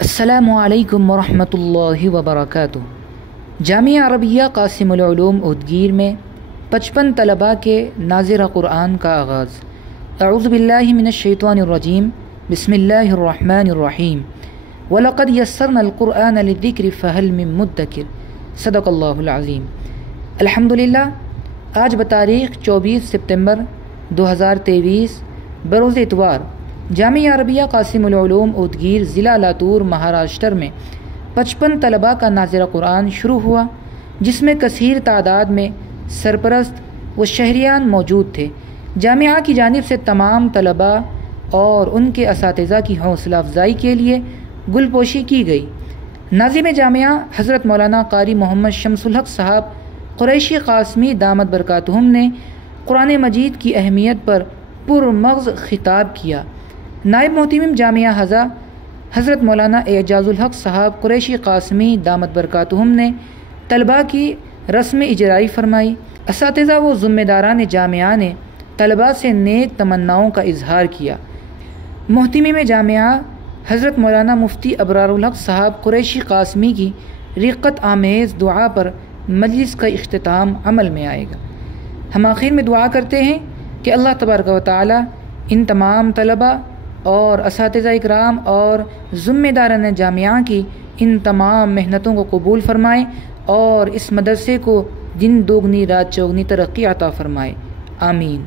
السلام علیکم ورحمۃ اللہ وبرکاتہ۔ جامعہ عربیہ قاسم العلوم اودگیر میں 55 طلباء کے ناظرہ قرآن کا آغاز۔ اعوذ باللہ من الشیطان الرجیم، بسم اللہ الرحمن الرحیم۔ وَلَقَدْ يَسَّرْنَا الْقُرْآنَ لِلذِّكْرِ فَهَلْ مِن مُدَّكِرٍ۔ صدق اللہ العظیم۔ الحمدللہ، آج بتاریخ 24 سپتمبر 2023 بروز اتوار جامعہ عربیہ قاسم العلوم اودگیر ضلع لاتور مہاراشٹر میں 55 طلباء کا ناظرہ قرآن شروع ہوا، جس میں کثیر تعداد میں سرپرست و شہریان موجود تھے۔ جامعہ کی جانب سے تمام طلباء اور ان کے اساتذہ کی حوصلہ افزائی کے لیے گل پوشی کی گئی۔ ناظم جامعہ حضرت مولانا قاری محمد شمس الحق صاحب قریشی قاسمی دامت برکاتہم نے قرآن مجید کی اہمیت پر پرمغز خطاب کیا۔ نائب محتمم جامعہ حضرت مولانا اعجاز الحق صاحب قریشی قاسمی دامت برکاتہم نے طلباء کی رسم اجرائی فرمائی۔ اساتذہ و ذمہ داران جامعہ نے طلباء سے نیک تمناؤں کا اظہار کیا۔ محتمم جامعہ حضرت مولانا مفتی ابرار الحق صاحب قریشی قاسمی کی رقت آمیز دعا پر مجلس کا اختتام عمل میں آئے گا۔ ہم آخر میں دعا کرتے ہیں کہ اللہ تبارک و تعالی ان تمام طلباء اور اساتذہ اکرام اور ذمہ داران جامعہ کی ان تمام محنتوں کو قبول فرمائے اور اس مدرسے کو دن دوگنی رات چوگنی ترقی عطا فرمائے، آمین۔